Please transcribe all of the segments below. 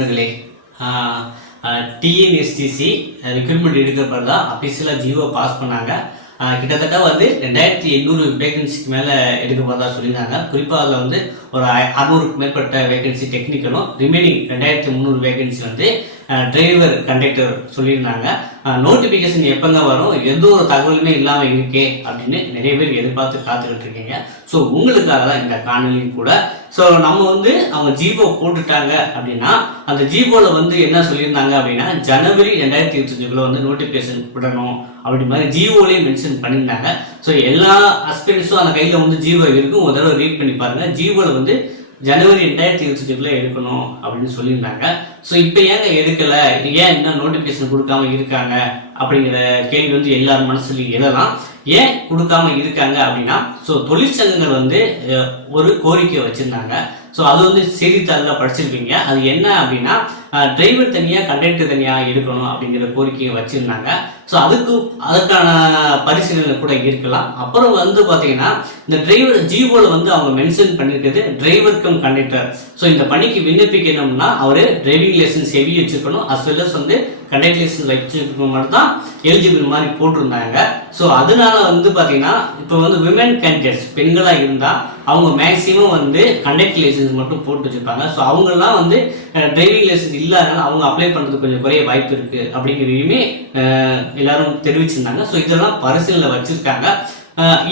நண்பர்களே, TNSTC recruitment எடுக்கிறப்ப தான் அஃபிஷியலாக ஜியோ பாஸ் பண்ணாங்க. கிட்டத்தட்ட 2800 வேகன்சிக்கு மேலே எடுக்க போகிறதா சொல்லியிருந்தாங்க. குறிப்பாக அதில் ஒரு 600க்கு மேற்பட்ட வேகன்சி டெக்னிக்கலும், ரிமைனிங் 2300 வேகன்சி டிரைவர் கண்டக்டர் சொல்லியிருந்தாங்க. நோட்டிஃபிகேஷன் எப்போங்க வரும், எந்த ஒரு தகவலுமே இல்லாமல் இருக்கே அப்படின்னு நிறைய பேர் எதிர்பார்த்து காத்துக்கிட்டு இருக்கீங்க. ஸோ உங்களுக்காக தான் இந்த காணொலியும் கூட. ஸோ நம்ம அவங்க ஜிபோ போட்டுட்டாங்க அப்படின்னா, அந்த ஜிபோவில் என்ன சொல்லியிருந்தாங்க அப்படின்னா, ஜனவரி 2025 நோட்டிஃபிகேஷன் விடணும் அப்படி மாதிரி ஜிஓலேயே மென்ஷன் பண்ணியிருந்தாங்க. ஸோ எல்லா அஸ்பென்ஸும் அந்த கையில் ஜிஓ இருக்கும். ஒரு தடவை ரீட் பண்ணி பாருங்கள். ஜிஓவில் ஜனவரி 2025 எடுக்கணும் அப்படின்னு சொல்லியிருந்தாங்க. ஸோ இப்போ ஏங்க எடுக்கலை, ஏன் இன்னும் நோட்டிஃபிகேஷன் கொடுக்காம இருக்காங்க அப்படிங்கிற கேள்வி எல்லாரும் மனசுலையும் எழலாம். ஏன் கொடுக்காம இருக்காங்க அப்படின்னா, ஸோ தொழிற்சங்கங்கள் ஒரு கோரிக்கை வச்சுருந்தாங்க. ஸோ அது செய்தித்தாளில் படிச்சிருப்பீங்க. அது என்ன அப்படின்னா, டிரைவர் தனியாக கண்டக்டர் தனியாக எடுக்கணும் அப்படிங்கிற கோரிக்கையை வச்சுருந்தாங்க. ஸோ அதுக்கான பரிசீலனை கூட இருக்கலாம். அப்புறம் பார்த்தீங்கன்னா, இந்த டிரைவர் ஜிஓவில் அவங்க மென்ஷன் பண்ணியிருக்கிறது டிரைவர் கம் கண்டக்டர். ஸோ இந்த பணிக்கு விண்ணப்பிக்கணும்னா அவர் டிரைவிங் லைசன்ஸ் ஹெவி வச்சுருக்கணும், as well as conductor licence வச்சுருக்கணும் மட்டும் தான் எலிஜிபிள் மாதிரி போட்டிருந்தாங்க. ஸோ அதனால பார்த்தீங்கன்னா, இப்போ விமன் கேண்டிடேட்ஸ் பெண்களாக இருந்தால் அவங்க மேக்சிமம் கண்டக்டர் லைசன்ஸ் மட்டும் போட்டு வச்சுருப்பாங்க. ஸோ அவங்கெல்லாம் டிரைவிங் லைசன்ஸ் இல்லாதனால அவங்க அப்ளை பண்ணுறதுக்கு கொஞ்சம் குறைய வாய்ப்பு இருக்குது அப்படிங்கிறதையுமே எல்லாரும் தெரிவிச்சிருந்தாங்க. ஸோ இதெல்லாம் பரிசீலனை வச்சுருக்காங்க.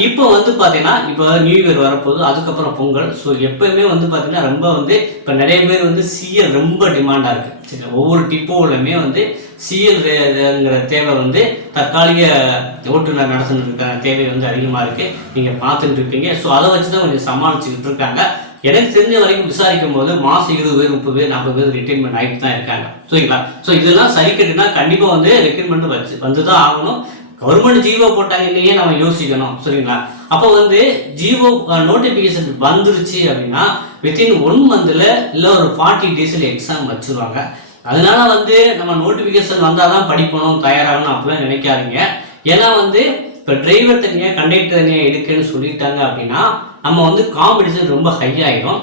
இப்போ பார்த்தீங்கன்னா, இப்போ நியூ இயர் வரப்போகுது, அதுக்கப்புறம் பொங்கல். ஸோ எப்போயுமே பார்த்தீங்கன்னா ரொம்ப இப்போ நிறைய பேர் சிஎல் ரொம்ப டிமாண்டாக இருக்குது. சரி, ஒவ்வொரு டிப்போவிலுமே சிஎல்ங்கிற தேவை தற்காலிக ஓட்டுநர் நடத்துனதுக்கான தேவை அதிகமாக இருக்குது. நீங்கள் பார்த்துட்டு இருப்பீங்க. ஸோ அதை வச்சு தான் கொஞ்சம் சமாளிச்சுக்கிட்டு இருக்காங்க. எனக்கு தெரிஞ்ச வரைக்கும் விசாரிக்கும் போது மாதம் 20 பேர் 30 பேர் 40 பேர் ரிட்டைர்மெண்ட் ஆகிட்டு தான் இருக்காங்க. சரிங்களா? ஸோ இதெல்லாம் சரி கட்டுனா கண்டிப்பாக ரெக்ரூட்மெண்ட் வந்து தான் ஆகணும். கவர்மெண்ட் ஜிஓ போட்டாங்க இல்லையே நம்ம யோசிக்கணும். சரிங்களா? அப்போ ஜிஓ நோட்டிஃபிகேஷன் வந்துருச்சு அப்படின்னா வித்தின் 1 மந்த்ல இல்லை ஒரு 40 டேஸில் எக்ஸாம் வச்சுருவாங்க. அதனால நம்ம நோட்டிஃபிகேஷன் வந்தால் தான் படிக்கணும் தயாராகணும் அப்படிலாம் நினைக்காதீங்க. ஏன்னா இப்போ டிரைவர் தனியாக கண்டக்டர் தனியாக எடுக்கன்னு சொல்லிட்டாங்க அப்படின்னா நம்ம காம்படிஷன் ரொம்ப ஹை ஆகிடும்.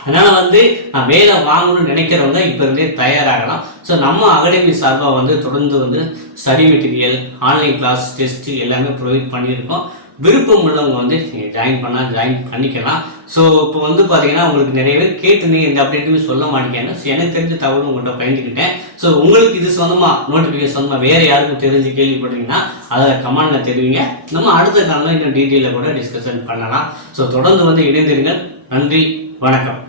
அதனால் நான் வேலை வாங்கணும்னு நினைக்கிறவங்க இப்போ இருந்தே தயாராகலாம். ஸோ நம்ம அகாடமி சார்பாக தொடர்ந்து study material, online class, test எல்லாமே ப்ரொவைட் பண்ணியிருக்கோம். விருப்பம் உள்ளவங்க நீங்கள் ஜாயின் பண்ணிக்கலாம். ஸோ இப்போ பார்த்தீங்கன்னா, உங்களுக்கு நிறைய பேர் கேட்டுருந்தீங்க, இந்த அப்டேட்டுமே சொல்ல மாட்டேங்காங்க. ஸோ எனக்கு தெரிஞ்ச தகவல் உங்கள்கிட்ட பயந்துக்கிட்டேன். ஸோ உங்களுக்கு இது சொந்தமாக நோட்டிஃபிகேஷன் சொந்தமாக வேறு யாருக்கும் தெரிஞ்சு கேள்விப்பட்டீங்கன்னா அதை கமெண்ட்டில் தெரிவிங்க. நம்ம அடுத்த காலம் இன்னும் டீட்டெயிலில் கூட டிஸ்கஷன் பண்ணலாம். ஸோ தொடர்ந்து இணைந்திருங்கள். நன்றி, வணக்கம்.